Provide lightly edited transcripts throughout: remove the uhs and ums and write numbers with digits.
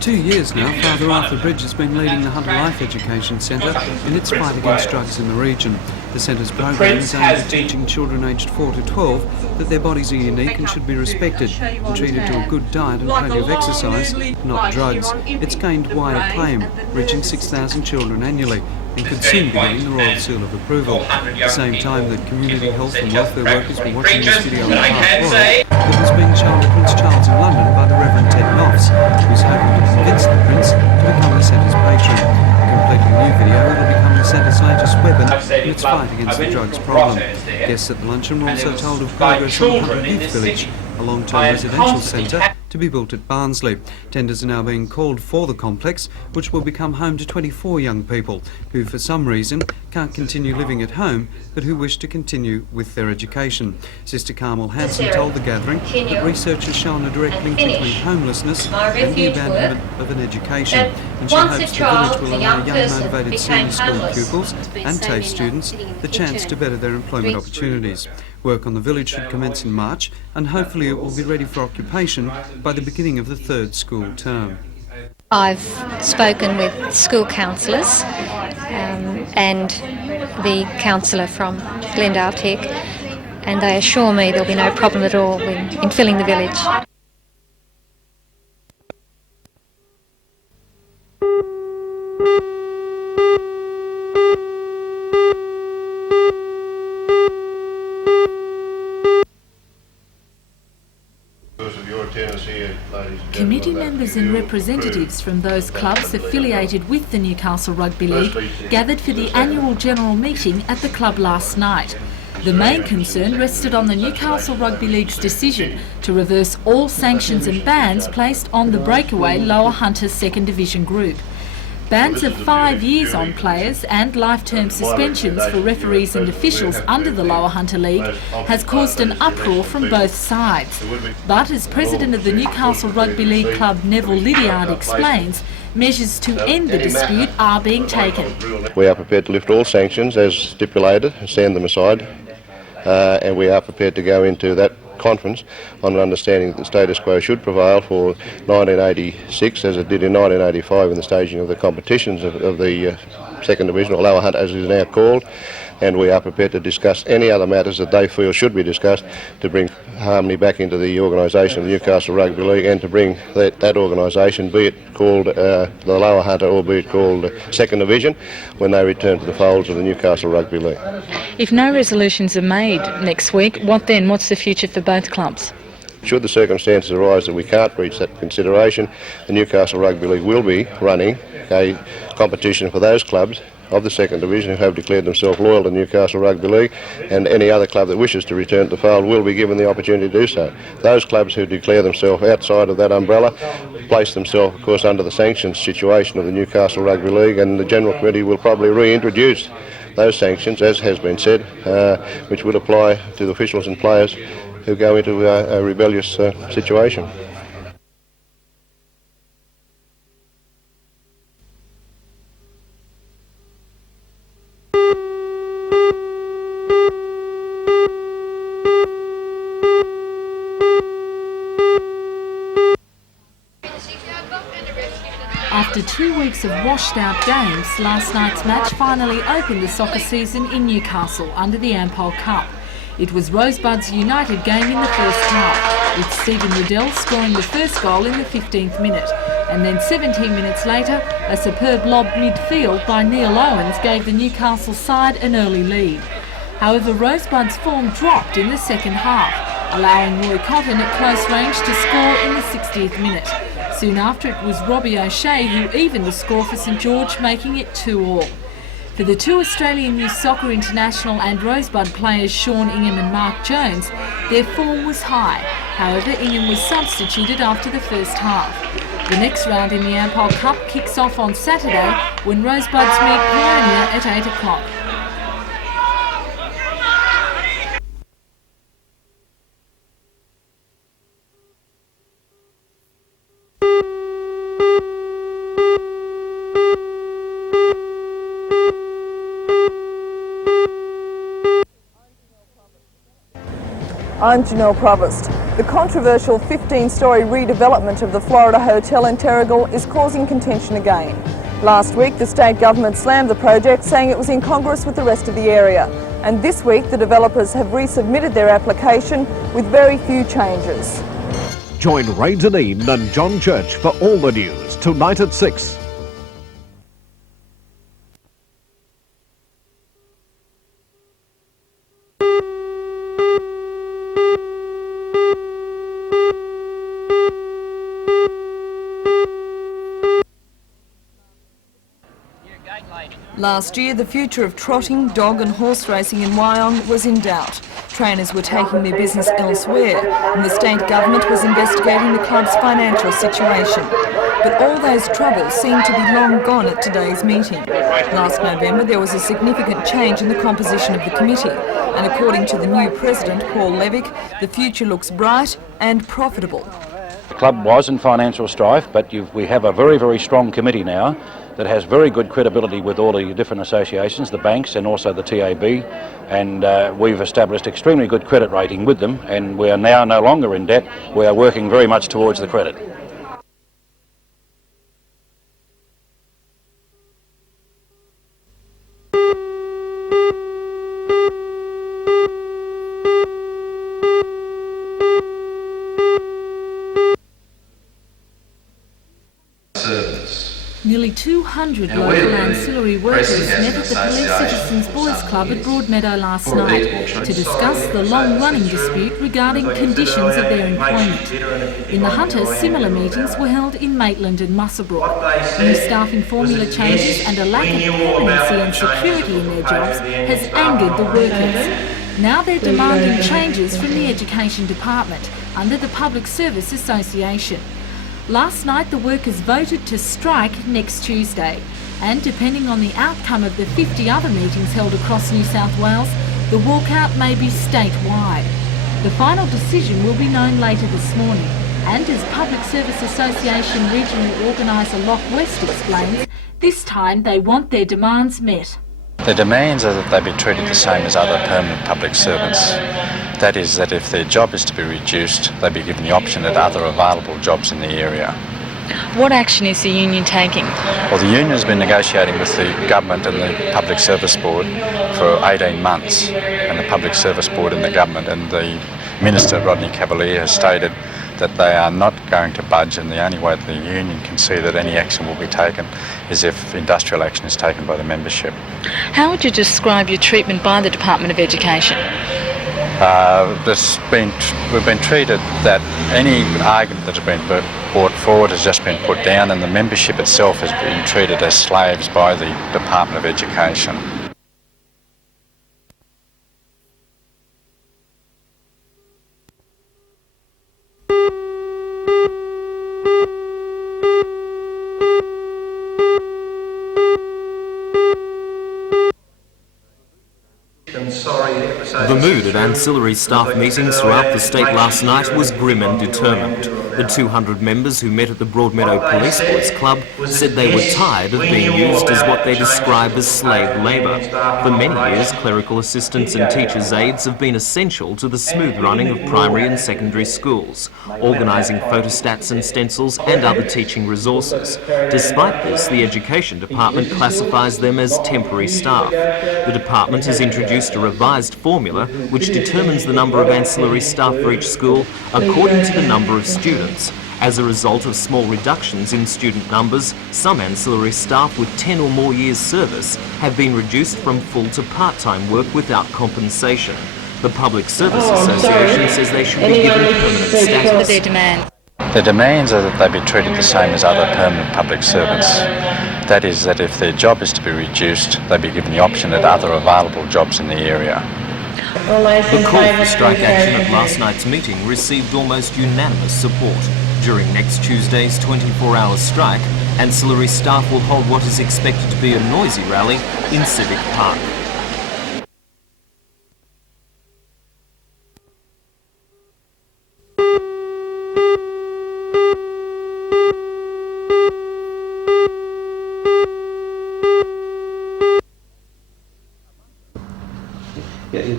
2 years now, Father Arthur Bridge has been leading the Hunter Life Education Centre in its fight against drugs in the region. The centre's program is aimed at teaching children aged 4 to 12 that their bodies are unique and should be respected and treated to a good diet and plenty of exercise, not drugs. It's gained wide acclaim, reaching 6,000 children annually, and could soon be getting the Royal Seal of Approval. At the same time that community health and welfare workers were watching this video on Park Royal, it was being shown to Prince Charles in London by the Reverend Ted Knopfs, who's hoping to convince the Prince to become the centre's patron. A completely new video will become the centre's latest weapon in its fight against the drugs problem. Guests at the luncheon were also told of progress on Hunter Youth Village, a long-term residential centre to be built at Barnsley. Tenders are now being called for the complex, which will become home to 24 young people who, for some reason, can't continue living at home, but who wish to continue with their education. Sister Carmel Hanson told the gathering that research has shown a direct link between homelessness and the abandonment of an education, and she hopes the village will allow young motivated senior school pupils and TAFE students the chance to better their employment opportunities. Work on the village should commence in March, and hopefully it will be ready for occupation by the beginning of the third school term. I've spoken with school counsellors and the counsellor from Glendale Tech, and they assure me there'll be no problem at all in filling the village. Committee members and representatives from those clubs affiliated with the Newcastle Rugby League gathered for the annual general meeting at the club last night. The main concern rested on the Newcastle Rugby League's decision to reverse all sanctions and bans placed on the breakaway Lower Hunter Second Division group. Bans of 5 years on players and life-term suspensions for referees and officials under the Lower Hunter League has caused an uproar from both sides. But as president of the Newcastle Rugby League club Neville Lydiard explains, measures to end the dispute are being taken. We are prepared to lift all sanctions as stipulated and stand them aside, and we are prepared to go into that conference on an understanding that the status quo should prevail for 1986 as it did in 1985 in the staging of the competitions of the Second Division, or Lower Hunter as it is now called, and we are prepared to discuss any other matters that they feel should be discussed to bring harmony back into the organisation of the Newcastle Rugby League, and to bring that organisation, be it called the Lower Hunter or be it called Second Division, when they return to the folds of the Newcastle Rugby League. If no resolutions are made next week, what then? What's the future for both clubs? Should the circumstances arise that we can't reach that consideration, the Newcastle Rugby League will be running a competition for those clubs of the Second Division who have declared themselves loyal to Newcastle Rugby League, and any other club that wishes to return to the fold will be given the opportunity to do so. Those clubs who declare themselves outside of that umbrella place themselves, of course, under the sanctions situation of the Newcastle Rugby League, and the General Committee will probably reintroduce those sanctions, as has been said, which would apply to the officials and players who go into a rebellious situation. After 2 weeks of washed-out games, last night's match finally opened the soccer season in Newcastle under the Ampol Cup. It was Rosebud's United game in the first half, with Stephen Riddell scoring the first goal in the 15th minute, and then 17 minutes later, a superb lob midfield by Neil Owens gave the Newcastle side an early lead. However, Rosebud's form dropped in the second half, allowing Roy Cotton at close range to score in the 60th minute. Soon after, it was Robbie O'Shea who evened the score for St George, making it 2-2. For the two Australian Youth Soccer International and Rosebud players Sean Ingham and Mark Jones, their form was high. However, Ingham was substituted after the first half. The next round in the Ampol Cup kicks off on Saturday when Rosebuds meet Polonia at 8 o'clock. I'm Janelle Provost. The controversial 15-storey redevelopment of the Florida Hotel in Terrigal is causing contention again. Last week, the state government slammed the project, saying it was incongruous with the rest of the area. And this week, the developers have resubmitted their application with very few changes. Join Ray Deneen and John Church for all the news tonight at 6. Last year, the future of trotting, dog and horse racing in Wyong was in doubt. Trainers were taking their business elsewhere, and the state government was investigating the club's financial situation. But all those troubles seem to be long gone at today's meeting. Last November, there was a significant change in the composition of the committee, and according to the new president, Paul Levick, the future looks bright and profitable. The club was in financial strife, but we have a very, very strong committee now that has very good credibility with all the different associations, the banks and also the TAB, and we've established extremely good credit rating with them, and we are now no longer in debt. We are working very much towards the credit. Nearly 200 local ancillary workers met at the Police Citizens Boys Club at Broadmeadow last night to discuss the long-running dispute regarding conditions of their employment. In the Hunter, similar meetings were held in Maitland and Muswellbrook. New staffing formula changes and a lack of permanency and security in their jobs has angered the workers. Now they're demanding changes from the Education Department under the Public Service Association. Last night, the workers voted to strike next Tuesday, and depending on the outcome of the 50 other meetings held across New South Wales, the walkout may be statewide. The final decision will be known later this morning, and as Public Service Association Regional Organiser Lock West explains, this time they want their demands met. The demands are that they be treated the same as other permanent public servants. That is, that if their job is to be reduced, they be given the option at other available jobs in the area. What action is the union taking? Well, the union has been negotiating with the government and the Public Service Board for 18 months, and the Public Service Board and the government and the Minister, Rodney Cavalier, has stated that they are not going to budge, and the only way the union can see that any action will be taken is if industrial action is taken by the membership. How would you describe your treatment by the Department of Education? We've been treated that any argument that has been brought forward has just been put down, and the membership itself has been treated as slaves by the Department of Education. The mood at ancillary staff meetings throughout the state last night was grim and determined. The 200 members who met at the Broadmeadow Police Boys Club said they were tired of being used as what they describe as slave labour. For many years, clerical assistants and teachers' aides have been essential to the smooth running of primary and secondary schools, organising photostats and stencils and other teaching resources. Despite this, the Education Department classifies them as temporary staff. The department has introduced a revised formula which determines the number of ancillary staff for each school according to the number of students. As a result of small reductions in student numbers, some ancillary staff with 10 or more years' service have been reduced from full to part-time work without compensation. The Public Service Association says they should be given permanent status. What are their demands? The demands are that they be treated the same as other permanent public servants. That is, that if their job is to be reduced, they be given the option at other available jobs in the area. The call for strike action at last night's meeting received almost unanimous support. During next Tuesday's 24-hour strike, ancillary staff will hold what is expected to be a noisy rally in Civic Park.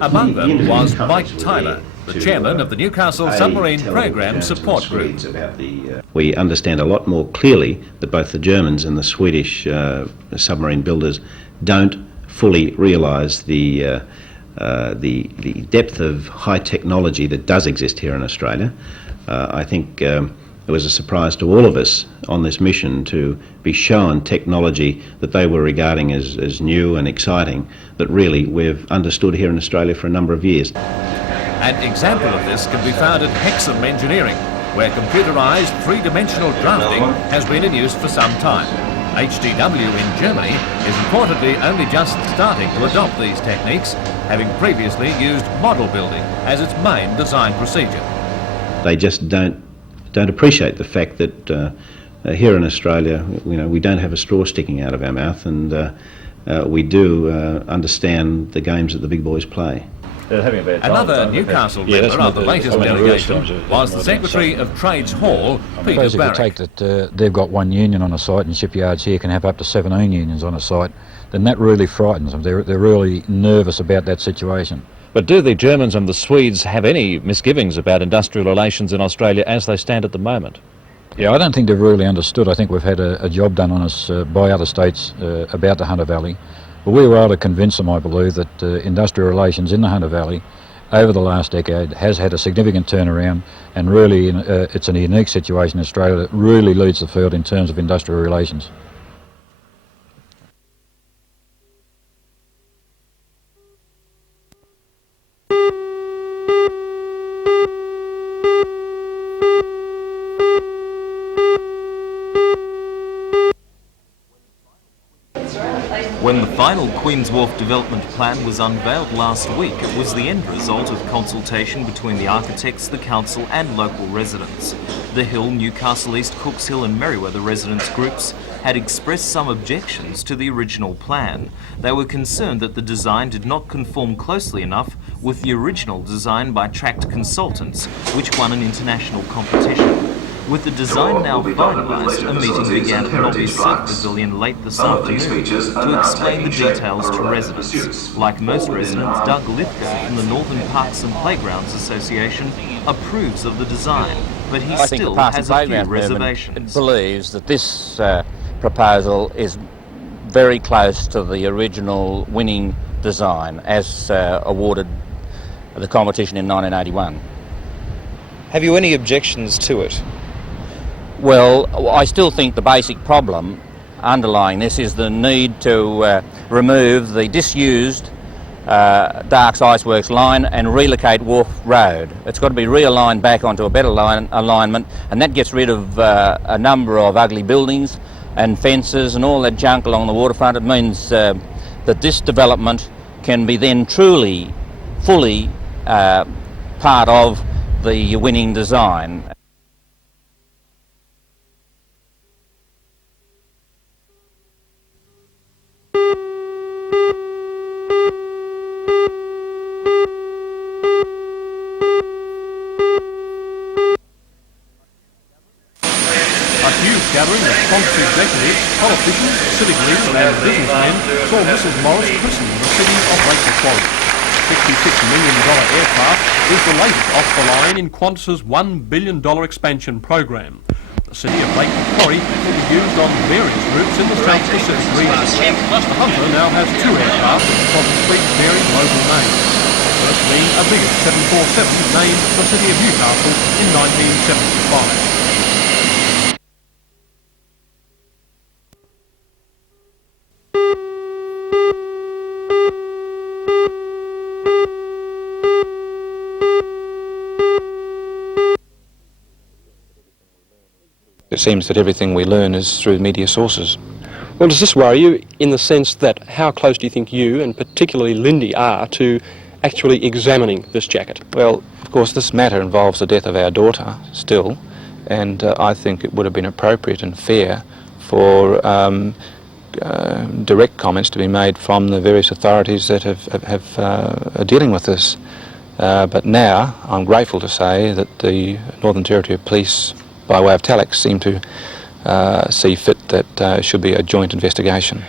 Among them was Mike Tyler, the chairman of the Newcastle Submarine Program Support Group. We understand a lot more clearly that both the Germans and the Swedish submarine builders don't fully realise the depth of high technology that does exist here in Australia. I think it was a surprise to all of us on this mission to be shown technology that they were regarding as new and exciting, that really we've understood here in Australia for a number of years. An example of this can be found at Hexham Engineering, where computerised three-dimensional drafting has been in use for some time. HDW in Germany is reportedly only just starting to adopt these techniques, having previously used model building as its main design procedure. They just don't appreciate the fact that here in Australia, we don't have a straw sticking out of our mouth, and we do understand the games that the big boys play. Another Newcastle member of the latest delegation was the Secretary of Trades Hall, Peter If you Barrick. take that they've got one union on a site, and shipyards here can have up to 17 unions on a site, then that really frightens them. They're really nervous about that situation. But do the Germans and the Swedes have any misgivings about industrial relations in Australia as they stand at the moment? Yeah, I don't think they've really understood. I think we've had a job done on us by other states about the Hunter Valley. But we were able to convince them, I believe, that industrial relations in the Hunter Valley over the last decade has had a significant turnaround, and really it's a unique situation in Australia that really leads the field in terms of industrial relations. When the final Queen's Wharf development plan was unveiled last week, it was the end result of consultation between the architects, the council and local residents. The Hill, Newcastle East, Cooks Hill and Merriweather residents groups had expressed some objections to the original plan. They were concerned that the design did not conform closely enough with the original design by tracked consultants, which won an international competition. With the design now finalised, a meeting began at Nobby's Surf Pavilion late this afternoon to explain the details to residents. Like most residents, Doug Lithgow from the Northern Parks and Playgrounds Association approves of the design, but he still has a few reservations. Believes that this proposal is very close to the original winning design as awarded the competition in 1981. Have you any objections to it? Well, I still think the basic problem underlying this is the need to remove the disused Darks Iceworks line and relocate Wharf Road. It's got to be realigned back onto a better alignment, and that gets rid of a number of ugly buildings and fences and all that junk along the waterfront. It means that this development can be then truly, fully part of the winning design. Gathering of Qantas executives, politicians, civic leaders and businessmen saw Mrs Morris christen the city of Lake Macquarie. $66 million aircraft is the latest off the line in Qantas's $1 billion expansion program. The city of Lake Macquarie will be used on various routes in the South Pacific region. The Hunter now has 2 aircraft in the Qantas fleet bearing local names. The first being a biggest 747 named the city of Newcastle in 1975. It seems that everything we learn is through media sources. Well, does this worry you in the sense that how close do you think you, and particularly Lindy, are to actually examining this jacket? Well, of course, this matter involves the death of our daughter still, and I think it would have been appropriate and fair for direct comments to be made from the various authorities that are dealing with this. But now I'm grateful to say that the Northern Territory Police, by way of Telex, seem to see fit that should be a joint investigation.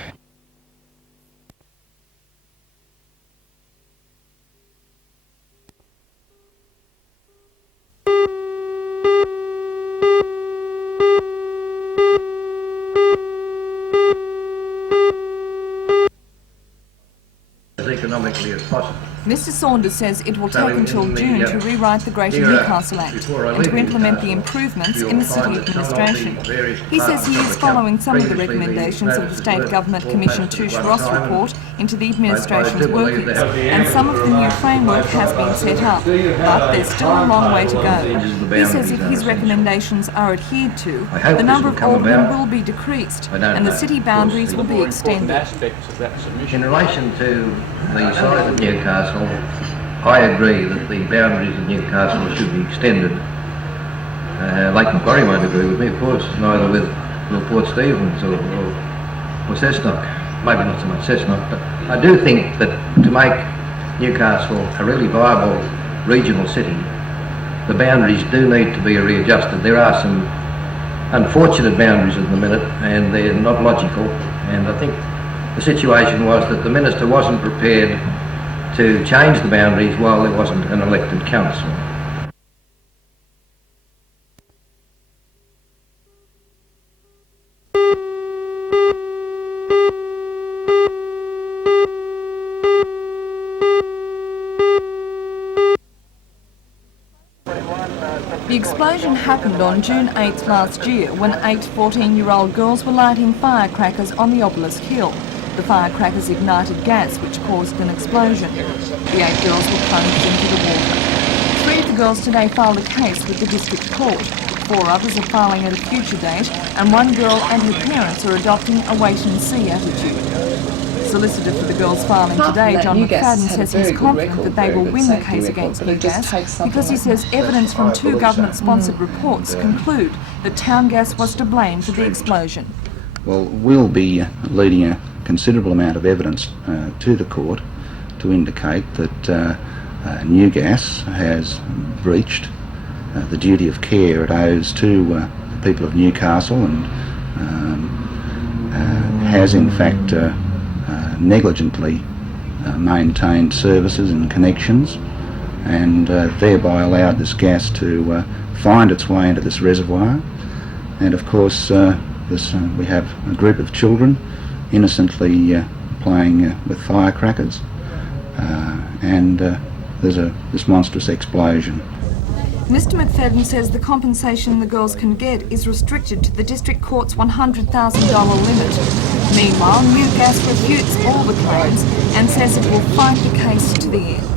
economically as possible. Mr Saunders says it will take until June to rewrite the Greater Newcastle Act and to implement the improvements in the city administration. He says he is following some of the recommendations of the State Government Commission Touche Ross report into the administration's workings, and some of the new framework has been set up, but there's still a long way to go. He says if his recommendations are adhered to, the number of aldermen will be decreased and the city boundaries will be extended. In relation to the size of Newcastle, I agree that the boundaries of Newcastle should be extended. Lake Macquarie won't agree with me, of course, neither with Port Stephens or Cessnock. Maybe not so much Cessnock, but I do think that to make Newcastle a really viable regional city, the boundaries do need to be readjusted. There are some unfortunate boundaries at the minute and they're not logical, and I think the situation was that the Minister wasn't prepared to change the boundaries while there wasn't an elected council. The explosion happened on June 8th last year when 8 14-year-old girls were lighting firecrackers on the Obelisk Hill. The firecrackers ignited gas which caused an explosion. The 8 girls were plunged into the water. 3 of the girls today filed a case with the district court. 4 others are filing at a future date, and 1 girl and her parents are adopting a wait-and-see attitude. Solicitor for the girls filing today, John McFadden, says he's confident that they will win the case against New Gas because he says evidence from 2 government-sponsored reports conclude that Town Gas was to blame for the explosion. Well, we'll be leading a considerable amount of evidence to the court to indicate that New Gas has breached the duty of care it owes to the people of Newcastle and has in fact negligently maintained services and connections and thereby allowed this gas to find its way into this reservoir. And of course we have a group of children innocently playing with firecrackers and there's this monstrous explosion. Mr McFadden says the compensation the girls can get is restricted to the District Court's $100,000 limit. Meanwhile, New Gas refutes all the claims and says it will fight the case to the end.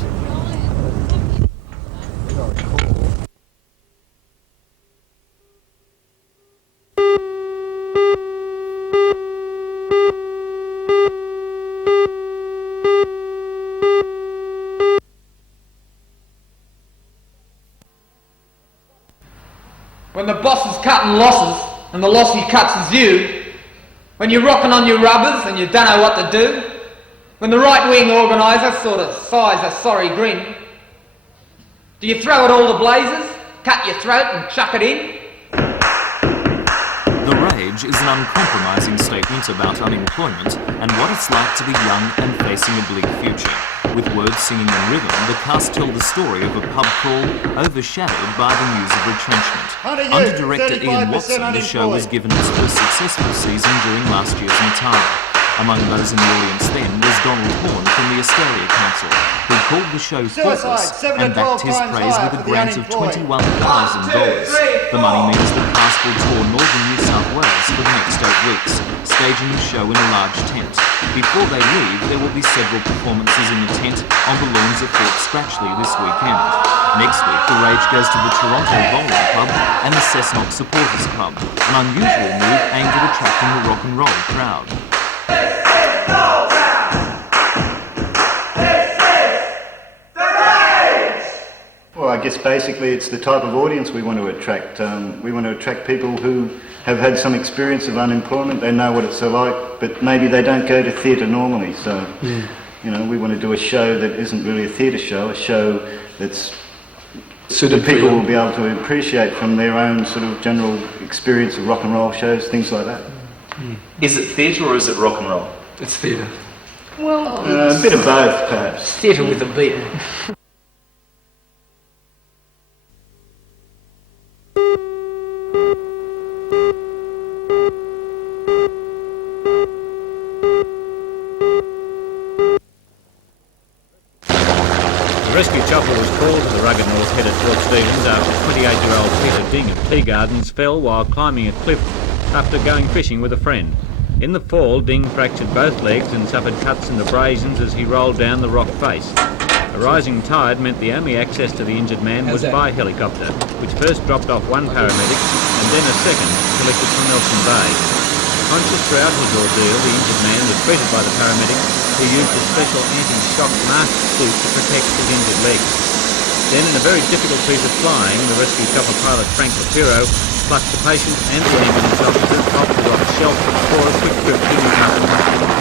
When the boss is cutting losses and the loss he cuts is you, when you're rocking on your rubbers and you don't know what to do, when the right-wing organiser sort of sighs a sorry grin, do you throw it all to blazes, cut your throat and chuck it in? The Rage is an uncompromising statement about unemployment and what it's like to be young and facing a bleak future. With words, singing and rhythm, the cast tell the story of a pub crawl overshadowed by the news of retrenchment. Under director Ian Watson, the show was given its first successful season during last year's Natara. Among those in the audience then was Donald Horne from the Australia Council, who called the show faultless and backed his praise with a grant of $21,000. The money means the cast will tour northern New South Wales for the next 8 weeks, staging the show in a large tent. Before they leave, there will be several performances in the tent on the lawns of Fort Scratchley this weekend. Next week, the Rage goes to the Toronto Bowling Club and the Cessnock Supporters Club, an unusual move aimed at attracting the rock and roll crowd. Well, I guess basically it's the type of audience we want to attract. We want to attract people who have had some experience of unemployment. They know what it's like, but maybe they don't go to theatre normally. So, you know, we want to do a show that isn't really a theatre show, a show that's that people will be able to appreciate from their own sort of general experience of rock and roll shows, things like that. Is it theatre or is it rock and roll? It's theatre. Well, a bit of both, perhaps. Theatre with a beat. The rescue chopper was called to the rugged north head at Port Stephens after 28-year-old Peter Ding of Tea Gardens fell while climbing a cliff after going fishing with a friend. In the fall, Ding fractured both legs and suffered cuts and abrasions as he rolled down the rock face. A rising tide meant the only access to the injured man was by helicopter, which first dropped off one paramedic and then a second to lift it from Nelson Bay. Conscious throughout his ordeal, the injured man was treated by the paramedic, who used a special anti-shock mask suit to protect his injured legs. Then, in a very difficult piece of flying, the rescue chopper pilot Frank Capiro plucked the patient and the ambulance officers off the rock shelf before a quick trip to Newcastle.